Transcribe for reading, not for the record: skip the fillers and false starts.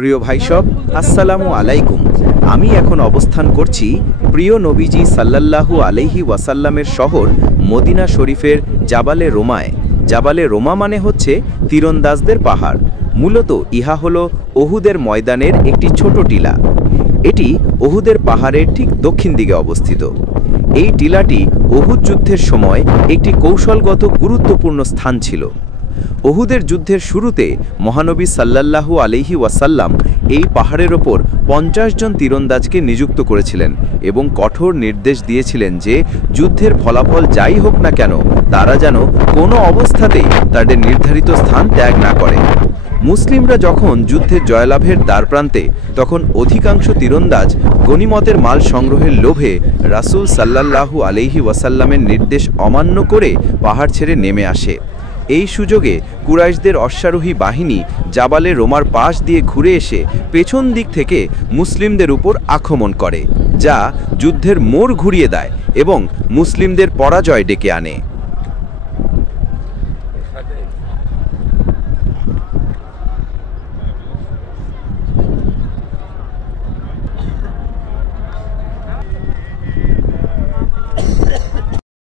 প্রিয় ভাইসব, আসসালামু আলাইকুম। আমি এখন অবস্থান করছি প্রিয় নবীজি সাল্লাল্লাহু আলাইহি ওয়াসাল্লামের শহর মদিনা শরীফের জাবালে রোমায়। জাবালে রোমা মানে হচ্ছে তীরন্দাজদের পাহাড়। মূলত ইহা হলো ওহুদের ময়দানের একটি ছোট টিলা। এটি ওহুদের পাহাড়ের ঠিক দক্ষিণ দিকে অবস্থিত। এই টিলাটি ওহুদ যুদ্ধের সময় একটি কৌশলগত গুরুত্বপূর্ণ স্থান ছিল। ওহুদের যুদ্ধের শুরুতে মহানবী সাল্লাল্লাহু আলাইহি ওয়াসাল্লাম এই পাহাড়ের ওপর 50 জন তীরন্দাজকে নিযুক্ত করেছিলেন এবং কঠোর নির্দেশ দিয়েছিলেন যে যুদ্ধের ফলাফল যাই হোক না কেন তারা যেন কোনো অবস্থাতেই তাদের নির্ধারিত স্থান ত্যাগ না করে। মুসলিমরা যখন যুদ্ধের জয়লাভের দ্বারপ্রান্তে, তখন অধিকাংশ তীরন্দাজ গনিমতের মাল সংগ্রহের লোভে রাসূল সাল্লাল্লাহু আলাইহি ওয়াসাল্লামের নির্দেশ অমান্য করে পাহাড় ছেড়ে নেমে আসে। এই সুযোগে কুরাইশদের অশ্বারোহী বাহিনী জাবালে রোমার পাশ দিয়ে ঘুরে এসে পেছন দিক থেকে মুসলিমদের উপর আক্রমণ করে, যা যুদ্ধের মোড় ঘুরিয়ে দেয় এবং মুসলিমদের পরাজয় ডেকে আনে।